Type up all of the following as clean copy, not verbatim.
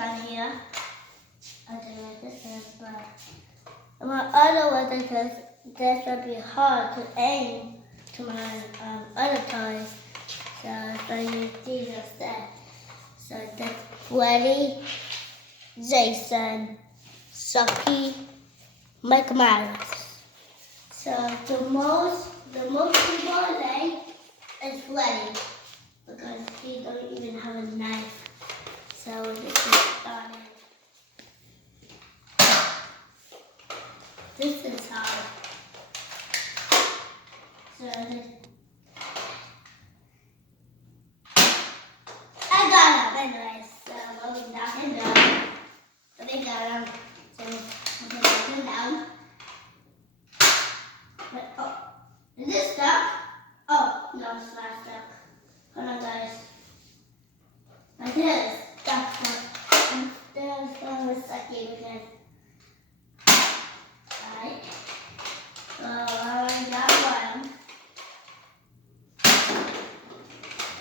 gun here. I don't know what this is, but my other one because this would be hard to aim to my other toys. So I use these instead. So that's Freddie, Jason, Chucky, Meyers. So the most people I like is Freddie because he don't even have a knife. So we'll just get started. This is hard. So I got him anyways. So we'll knock him down. But I got him. So we'll knock him down. But, oh, is this stuck? Oh, no, it's not stuck. Hold on, guys. Like this. Stuck. And there's one sucky because. Alright. So I got one.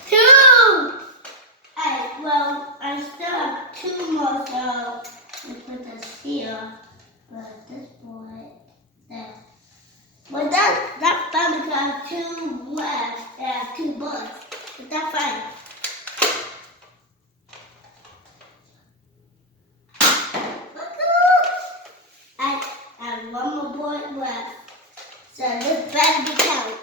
Two! Alright, well, I still have two more, so we put this here. But this boy, there. But that's fine because I have two left. I have two bullets. But that's fine. I have one more bullet left. So this better be count.